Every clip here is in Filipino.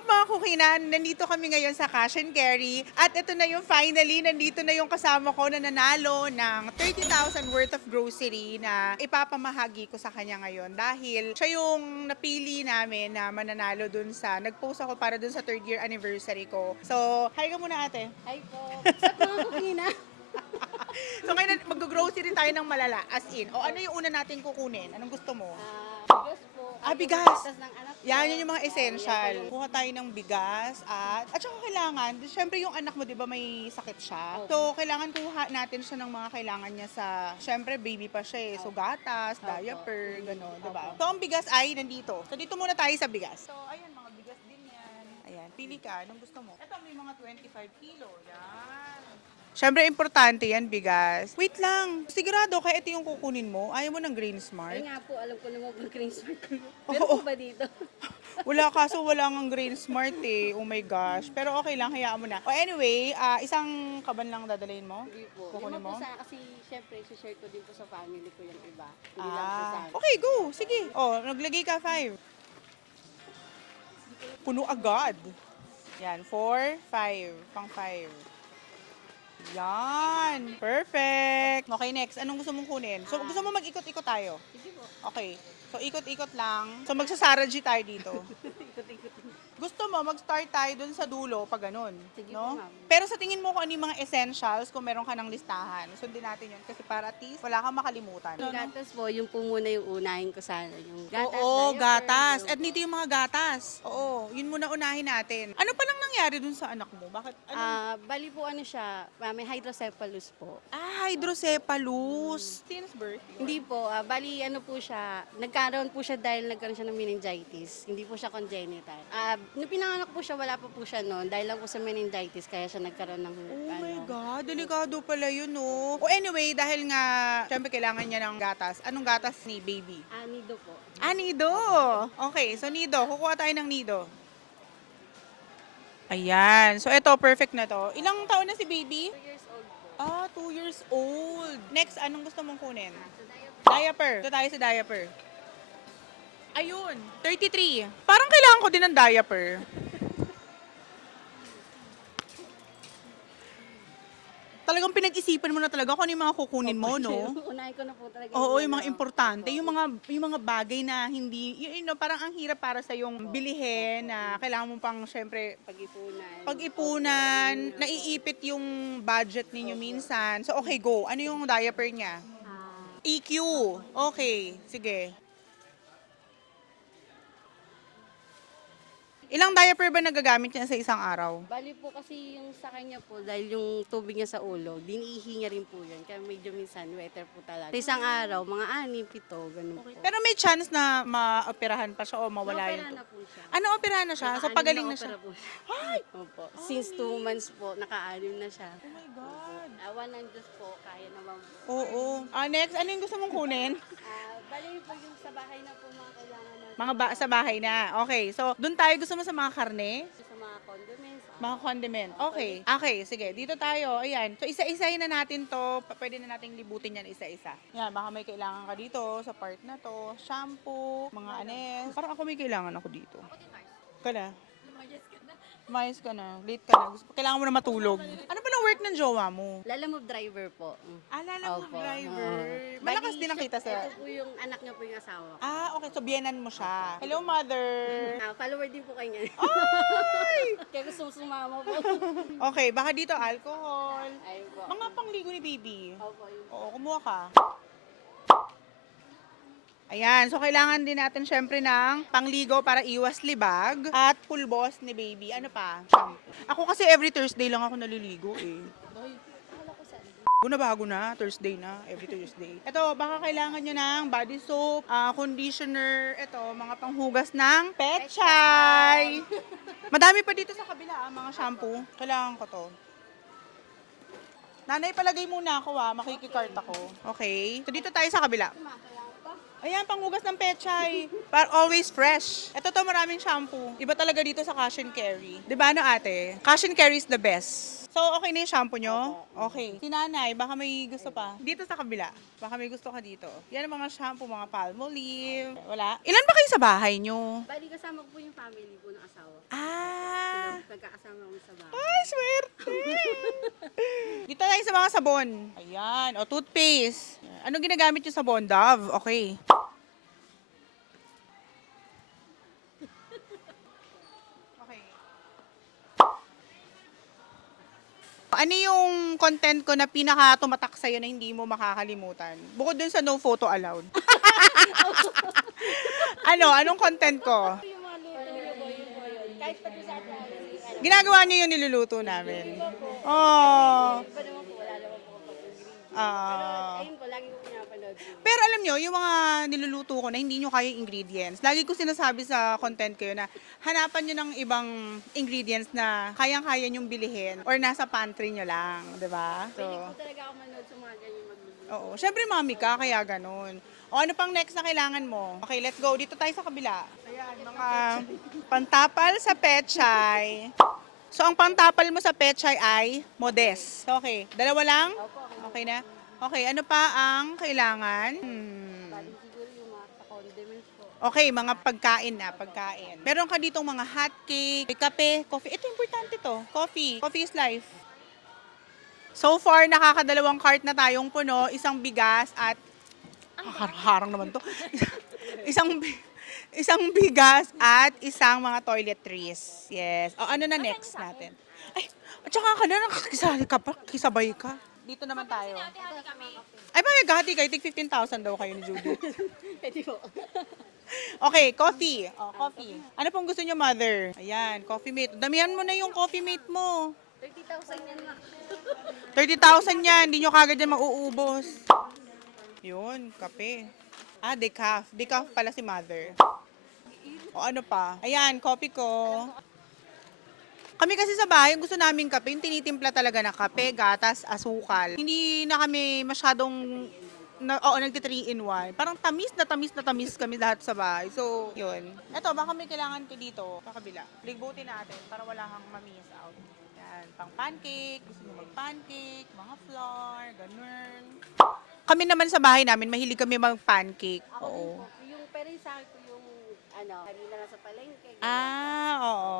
Up mga kukinan? Nandito kami ngayon sa Cash and Carry at ito na yung finally, nandito na yung kasama ko na nanalo ng 30,000 worth of grocery na ipapamahagi ko sa kanya ngayon dahil siya yung napili namin na mananalo dun sa, nag-post ako para dun sa third year anniversary ko. So, hi ka muna ate. Hi po. Sa mga kukina. So ngayon mag-grocery tayo ng malala, as in. O ano yung una natin kukunin? Anong gusto mo? Po. Ah, bigas. Yan, yun yung mga essential. Kuha tayo ng bigas at at saka kailangan, syempre yung anak mo 'di ba may sakit siya. So kailangan kuha natin siya ng mga kailangan niya sa syempre baby pa siya eh. So gatas, diaper, gano'n, 'di ba? So ang bigas ay nandito. So dito muna tayo sa bigas. So ayan mga bigas din yan. Ayan, pili ka anong gusto mo. Ito may mga 25 kilo. Yan. Syempre, importante yan, bigas. Wait lang. Sigurado kaya ito yung kukunin mo? Ayaw mo ng Green Smart? Ay nga po, alam ko naman kung green smart ko. Meron po ba dito? Wala kaso wala nga Grain Smart eh. Oh my gosh. Pero okay lang, hayaan mo na. O anyway, ah, isang kaban lang dadalhin mo? Hindi po. Kukunin mo? po sa, kasi syempre, share ko din po sa family ko yung iba. Hindi lang po sa Ah, akin. okay, go. Sige. Oh, naglagay ka five. Puno agad. Yan, four, five. Pang five. Yan. Perfect. Okay, next. Anong gusto mong kunin? So, gusto mo mag-ikot-ikot tayo? Sige po. Okay. So, ikot-ikot lang. So, magsasaraji tayo dito. Ikot-ikot. Gusto mo, mag-start tayo dun sa dulo, pag ganun. Sige no? po, ma'am. Pero sa tingin mo kung ano yung mga essentials, kung meron ka ng listahan, sundin natin yun. Kasi para at least, wala kang makalimutan. Yung gatas po, yung po muna yung unahin ko sana. Yung gatas, Oo, diaper, gatas. At nito yung mga gatas. Oo, yun muna unahin natin. Ano pa lang nangyari dun sa anak mo? Bakit? Ano? Ah, bali po ano siya, ah, may hydrocephalus po. Ah, hydrocephalus. Since birth? yun? Hindi po, ah, bali ano po siya, nagkaroon po siya dahil nagkaroon siya ng meningitis. Hindi po siya congenital. Ah, nung pinanganak po siya, wala pa po siya noon. Dahil lang po sa meningitis, kaya siya nagkaroon ng Oh ano. my God, delikado pala yun, no? O anyway, dahil nga, syempre kailangan niya ng gatas. Anong gatas ni baby? Ah, nido po. Ah, nido. Okay, so nido. Kukuha tayo ng nido. Ayan. So, ito, perfect na to. Ilang taon na si baby? 2 years old po. Ah, two years old. Next, anong gusto mong kunin? Ah, so diaper. Diaper. Ito tayo sa diaper. Ayun, 33. Parang kailangan ko din ng diaper. Talagang pinag-isipan mo na talaga kung ano yung mga kukunin mo, no? Unahin ko na po talaga. Oo, yung mga ano. importante, yung mga yung mga bagay na hindi, yun, you know, parang ang hirap para sa yung bilihin na kailangan mo pang syempre Pag-ipunan. pag-ipunan, naiipit yung budget ninyo minsan. So okay, go. Ano yung diaper niya? Ah, EQ. Okay, sige. Ilang diaper ba nagagamit niya sa isang araw? bali po kasi yung sa kanya po, dahil yung tubig niya sa ulo, diniihi niya rin po yun. Kaya medyo minsan, wetter po talaga. Sa isang araw, mga anim, pito, ganun po. Pero may chance na maoperahan pa siya o mawala yung... na po siya. Ano, operahan na siya? So Naka-anim pagaling na siya? opera po siya. Opo. Since two months po, naka-anim na siya. Oh my God. Awan ng Diyos po, kaya naman po. Oo. Ah, next, ano yung gusto mong kunin? Ah, bali po yung sa bahay na po mga. Mga ba sa bahay na. Okay, so doon tayo gusto mo sa mga karne? Sa mga condiments. ah, Mga condiment. Okay. Okay, sige. Dito tayo. Ayan. So, isa-isahin na natin to. Pwede na nating libutin yan isa-isa. Yan, baka may kailangan ka dito sa part na to. Shampoo, mga anes. Parang ako may kailangan ako dito. Ka na? Mayos ka na. Late ka na. Gusto- Kailangan mo na matulog. Ano ba ng work ng jowa mo? Lalamove driver po. Mm. Alala mo, Opo, driver. oo. Malakas Bali, din ang siya- kita sa... Ito po yung anak niya po yung asawa ko. Ah, okay. So, biyenan mo siya. Hello, mother. Ah, follower din po kayo niya. Ay! Kaya gusto mo sumama po. Okay, baka dito alcohol. Ayun po. Mga pangligo ni baby. Opo, yun. Oo, kumuha ka. Ayan, so kailangan din natin syempre ng pangligo para iwas libag at pulbos ni baby. Ano pa? Shampoo. Ako kasi every Thursday lang ako naliligo eh. Bago na bago na, Thursday na, every Thursday. Ito, baka kailangan nyo ng body soap, ah, conditioner, ito, mga panghugas ng pechay. Madami pa dito sa kabila, ah, mga shampoo. Kailangan ko to. Nanay, palagay muna ako ah, makikikart ako. Okay. So dito tayo sa kabila. Ayan, panghugas ng pechay. But always fresh. Ito to, maraming shampoo. Iba talaga dito sa cash and carry. Di ba ano ate? Cash and carry is the best. So, okay na yung shampoo nyo? Okay. Si nanay, baka may gusto pa. Dito sa kabila. Baka may gusto ka dito. Yan ang mga shampoo, mga palmolive. Wala. Ilan ba kayo sa bahay nyo? Bali kasama ko po yung family po ng asawa. Ah! Nagkakasama kami sa bahay. Ay, swerte! Dito tayo sa mga sabon. Ayan. O, toothpaste. Ano ginagamit yung sabon? Dove. Okay. Ano yung content ko na pinaka tumatak sa'yo na hindi mo makakalimutan? Bukod dun sa no photo allowed. ano? Anong content ko? Yung mga luto niyo po, yun po yun. Kahit pati sa atin, Ginagawa niyo yung niluluto namin. Oh. iba naman po, wala naman po kapag Ah. Ayun po, lagi ko pinapanood yun. Pero alam nyo, yung mga niluluto ko na hindi nyo kaya yung ingredients, lagi ko sinasabi sa content ko na hanapan nyo ng ibang ingredients na kayang-kaya nyong bilihin or nasa pantry nyo lang, di ba? So, Hindi po talaga ako manood sa mga ganyan magluluto. oo. Siyempre, mami ka, kaya ganun. O ano pang next na kailangan mo? Okay, let's go. Dito tayo sa kabila. Ayan, mga pantapal sa pechay. So, ang pantapal mo sa pechay ay modest. Okay, dalawa lang? Okay na? Okay, ano pa ang kailangan? Hmm. Bali siguro yung mga sa condiments. Okay, mga pagkain na, pagkain. Meron ka ditong mga hot cake, kape, coffee. Ito, importante to. Coffee. Coffee is life. So far, nakakadalawang cart na tayong puno, isang bigas at... Ah, har- harang naman to. isang isang bigas at isang mga toiletries. Yes. O, ano na next natin? Ay, at saka ka na, nakakisali ka pa, kisabay ka. Dito naman tayo. Ay, bakit gahati kayo? Tig 15,000 daw kayo ni Judy. Pwede po. Okay, coffee. Oh, coffee. Ano pong gusto niyo, mother? Ayan, coffee mate. Damihan mo na yung coffee mate mo. 30,000 yan na. 30,000 yan. Hindi nyo kagad yan mauubos. Yun, kape. Ah, decaf. Decaf pala si mother. O ano pa? Ayan, coffee ko. Kami kasi sa bahay, gusto namin kape, yung tinitimpla talaga na kape, gatas, asukal. Hindi na kami masyadong na, oo, nagti 3 in 1. Parang tamis na tamis na tamis kami lahat sa bahay. So, yun. Eto, baka may kailangan ko dito, sa kabila. Ligbutin natin para wala kang ma-miss out. Yan, pang pancake, gusto mo mag-pancake, mga flour, ganun. Kami naman sa bahay namin, mahilig kami mag-pancake. Ako din Oo. po. Yung, pero yung sa akin ano, kanina lang sa palengke. Ah, oo.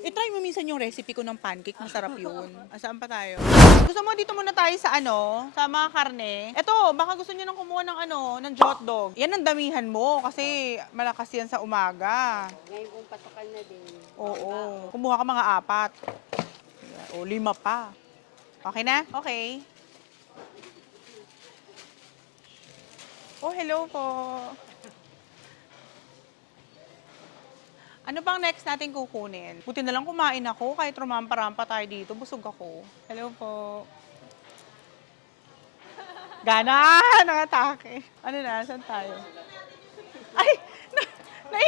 I-try mo minsan yung recipe ko ng pancake. Masarap yun. Ah, Saan pa tayo? Gusto mo dito muna tayo sa ano, sa mga karne. Eto, baka gusto niyo nang kumuha ng ano, ng hotdog. Yan ang damihan mo kasi malakas yan sa umaga. Ngayon kung patukan na din. Oo. Kumuha ka mga apat. O, lima pa. Okay na? Okay. Oh, hello po. Ano bang next natin kukunin? Buti na lang kumain ako kahit rumampa-rampa tayo dito. Busog ako. Hello po. Gana! Nangatake. Ano na? Saan tayo? Ay! Na, na,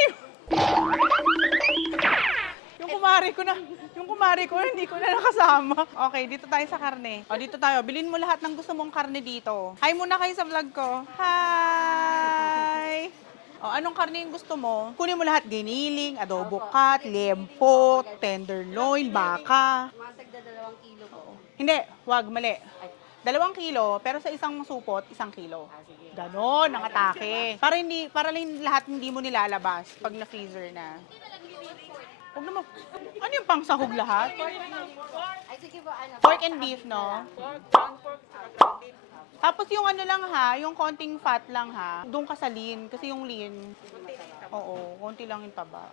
yung kumari ko na, yung kumari ko, hindi ko na nakasama. Okay, dito tayo sa karne. O, dito tayo. Bilhin mo lahat ng gusto mong karne dito. Hi muna kayo sa vlog ko. Hi! O, anong karne yung gusto mo? Kunin mo lahat. Giniling, adobo cat, lempo, tenderloin, baka. Mga tagda dalawang kilo po. Hindi, wag, mali. Dalawang kilo, pero sa isang supot, isang kilo. Ah. Ganon, ang atake. Para hindi, para lang lahat hindi mo nilalabas pag na-freezer na. Huwag naman. Ano yung pang sahog lahat? Ay, sige po, ano. Pork and beef, no? Tapos yung ano lang ha, yung konting fat lang ha, doon ka sa lean. Kasi yung lean, oo, konti lang yung taba.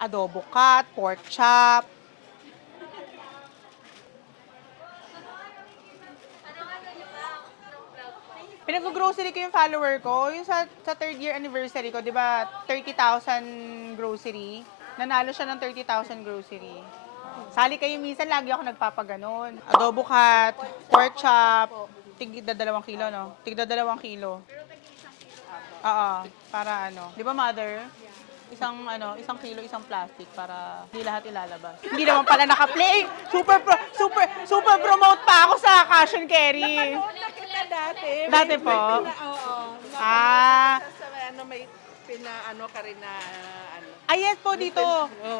Adobo cut, pork chop. Pinag-grocery ko yung follower ko. Yung sa, sa third year anniversary ko, di ba, 30,000 grocery. Nanalo siya ng 30,000 grocery. Sali kayo minsan, lagi ako nagpapaganon. Adobo cut, pork chop, tigda dalawang kilo, no? Tigda dalawang kilo. Oo, para ano. Di ba, mother? Isang ano, isang kilo, isang plastic para hindi lahat ilalabas. Hindi naman pala naka-play. Super pro, super super promote pa ako sa cash and carry. Nakita dati. Dati po. Oo. Ah, Sa ano may pinaano ka rin na ano. Ah, yes po, dito.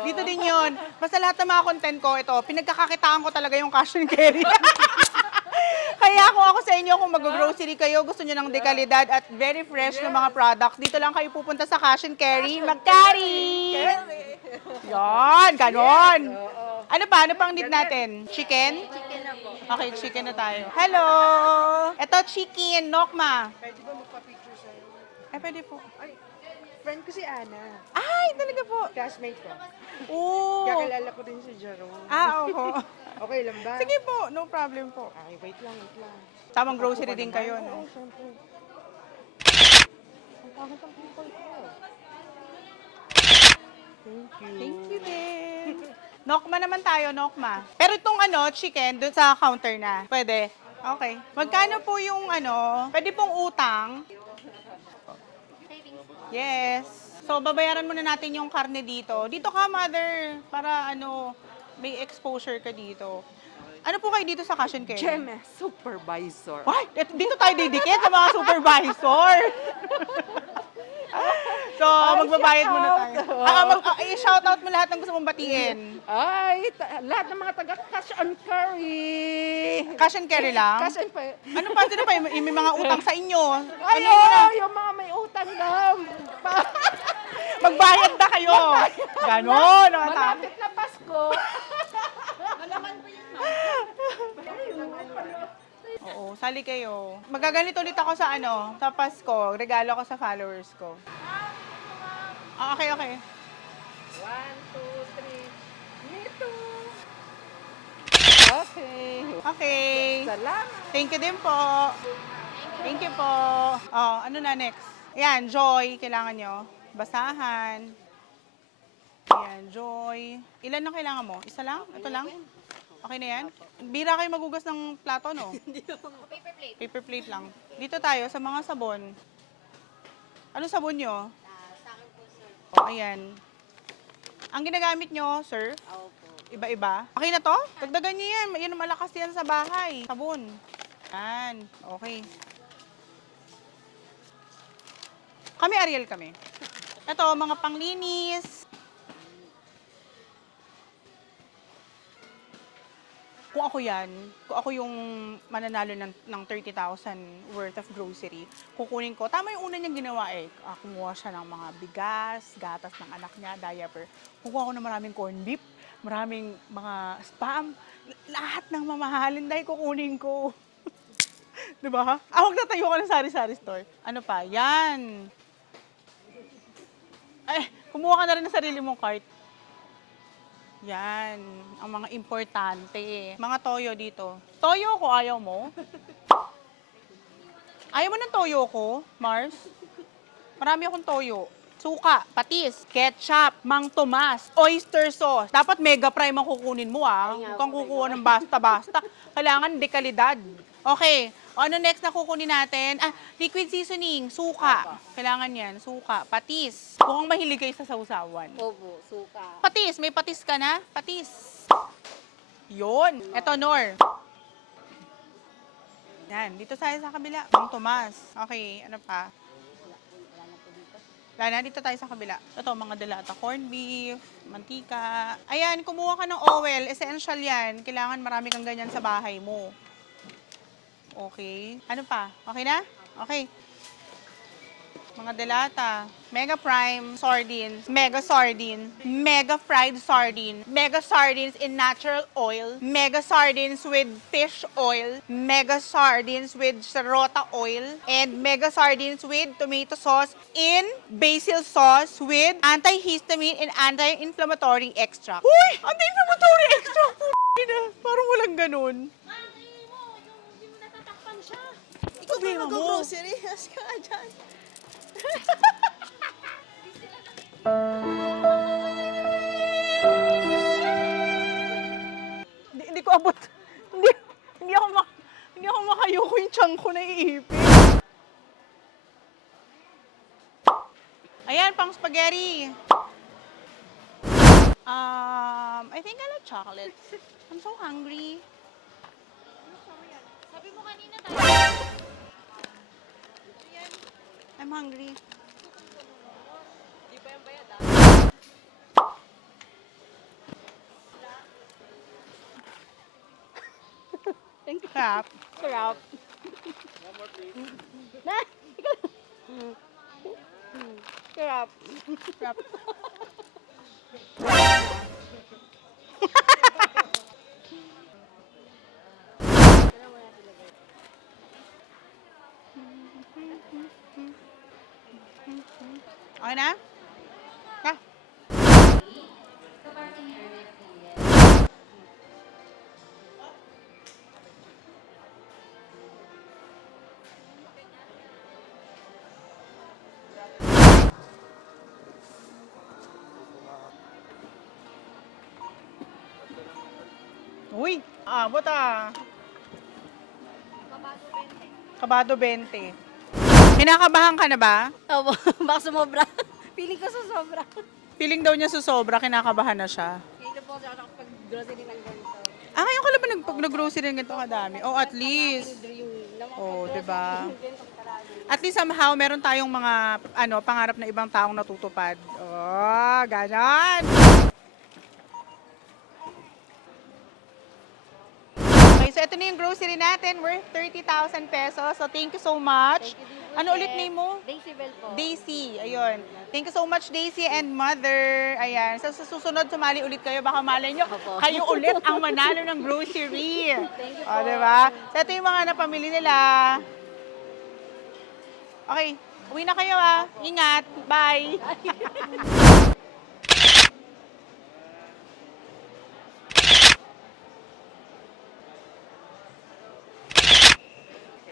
Dito din yon. Basta lahat ng mga content ko, ito, pinagkakakitaan ko talaga yung cash and carry. Kaya kung ako sa inyo, kung mag-grocery kayo, gusto nyo ng dekalidad at very fresh na mga products, dito lang kayo pupunta sa cash and carry, mag-carry! Yan, ganon. Ano pa? Ano pang need natin? Chicken? Chicken na po. Okay, chicken na tayo. Hello! Ito, chicken, nokma. Pwede ba magpa-picture sa'yo? Ay, pwede po. Ay, friend ko si Ana. Ay, talaga po. Classmate ko. Oo. Kakilala ko din si Jerome. Ah, oo. Okay lang ba? Sige po, no problem po. Ay, wait lang, wait lang. Tamang grocery din kayo, Oo, no? syempre. Ang pangit ang people ko. Thank you. Thank you din. Nokma naman tayo, nokma. Pero itong ano, chicken, dun sa counter na. Pwede? Okay. Magkano po yung ano, pwede pong utang? Yes. So, babayaran muna natin yung karne dito. Dito ka, mother, para ano, may exposure ka dito. Ano po kayo dito sa cash and carry? Cheme, supervisor. Why? Dito dito tayo didikit sa mga supervisor. so, magbabayad muna tayo. Ah, mag, ah, i-shoutout mo lahat ng gusto mong batiin. Ay, ta- lahat ng mga taga cash and carry. Cash and carry lang? Cash and carry. Ano pa? Sino pa? May, may mga utang sa inyo. Ay, Ano yun na? oh, yung mga may utang lang. Pa- Magbayad na kayo. Ganon. ang tama. Malapit na Pasko. Oo, sali kayo. Magaganito ulit ako sa ano, sa Pasko. Regalo ko sa followers ko. Ah, okay, okay. One, two, three. Me too. Okay. Okay. Salamat. Thank you din po. Thank you po. Oh, ano na next? Yan, Joy. Kailangan nyo. Basahan. Yan, Joy. Ilan na kailangan mo? Isa lang? Ito lang? Okay na yan? Bira kayo magugas ng plato, no? Paper plate. Paper plate lang. Dito tayo sa mga sabon. Ano sabon nyo? Ah, sa akin po, sir. Oh, ayan. Ang ginagamit nyo, sir, Ako po. Iba-iba. Okay na to? Dagdagan niyo yan. Yan ang malakas yan sa bahay. Sabon. Yan. Okay. Kami Ariel kami. Ito, mga panglinis. Kung ako yan, kung ako yung mananalo ng, ng 30,000 worth of grocery, kukunin ko, tama yung una niyang ginawa eh. Ah, kumuha siya ng mga bigas, gatas ng anak niya, diaper. Kukuha ko ng maraming corn beef, maraming mga spam. Lahat ng mamahalin dahil kukunin ko. Di ba? Ah, huwag natayo ka ng sari-sari store. Ano pa? Yan. Ay, kumuha ka na rin ng sarili mong cart. Yan, ang mga importante. Mga toyo dito. Toyo ko, ayaw mo? Ayaw mo ng toyo ko, Mars? Marami akong toyo. Suka, patis, ketchup, mang tomas, oyster sauce. Dapat mega prime ang kukunin mo ah. Huwag kang kukuha ng basta-basta. Kailangan dekalidad. Okay, ano next na kukunin natin? Ah, liquid seasoning, suka. Kailangan yan, suka, patis. Mukhang mahilig kayo sa sausawan. Opo, suka. Patis, may patis ka na? Patis. Yun. Eto, Nor. Yan, dito tayo sa kabila. Mang Tomas. Okay, ano pa? Wala na, dito tayo sa kabila. Ito, mga delata. Corned beef, mantika. Ayan, kumuha ka ng oil. Essential yan. Kailangan marami kang ganyan sa bahay mo. Okay. Ano pa? Okay na? Okay. Mga delata. Mega Prime sardines. Mega sardine. Mega fried sardine. Mega sardines in natural oil. Mega sardines with fish oil. Mega sardines with sarota oil. And mega sardines with tomato sauce in basil sauce with antihistamine and anti-inflammatory extract. Uy! Anti-inflammatory extract! Parang walang ganun. Ikaw ba mag-grocery? Yes ka dyan. hindi, hindi ko abot. Hindi, hindi ako mak hindi ako makayuko yung tiyan ko na iipin. Ayan, pang spaghetti. Um, I think I like chocolate. I'm so hungry. I'm hungry. Thank you. Crap. Sarap. Na, ikaw. Sarap. Crap. Okay na? Ha? Uy, abot ah. Kabado 20. Kinakabahan ka na ba? Opo, baka sumobra. Feeling ko sa sobra. Feeling daw niya susobra, kinakabahan na siya. Hindi po siya nakapag-grocery ng ganito. Ah, ngayon ka lang ba nag- nag-grocery ng ganito kadami? Oh, at least. Oh, 'di ba? At least somehow, meron tayong mga ano, pangarap na ibang taong natutupad. Oh, ganon! Okay, so ito na yung grocery natin worth 30,000 pesos. So thank you so much. Thank you Ano ulit name mo? Daisy Bell po. Daisy, ayun. Thank you so much, Daisy and Mother. Ayan, sa sa susunod, sumali ulit kayo. Baka malay nyo, Opo. kayo ulit ang manalo ng grocery. Thank you O, po. diba? So, ito yung mga napamili nila. Okay, uwi na kayo ah. Ingat. Bye.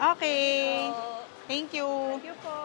Okay. Thank you. Thank you po.